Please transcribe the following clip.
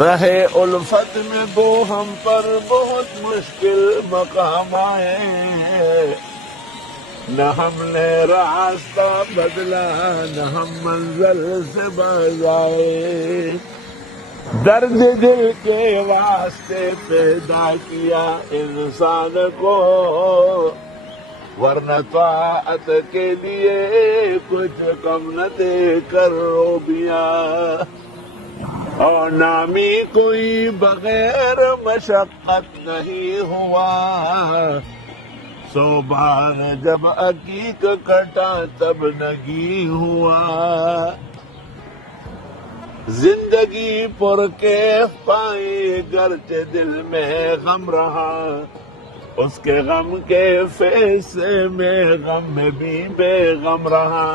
رہے الفت میں دو ہم پر بہت مشکل مقام آئے، نہ ہم نے راستہ بدلا نہ ہم منزل سے باز آئے، درد دل کے واسطے پیدا کیا انسان کو، ورنہ طاعت کے لیے کچھ کم نہ دے کر روبیاں، اور نامی کوئی بغیر مشقت نہیں ہوا، 100 بار جب عقیق کٹا تب نگی ہوا، زندگی پر کیف پائی گرچہ دل میں غم رہا، اس کے غم کے فیصلے میں غم میں بھی بے غم رہا۔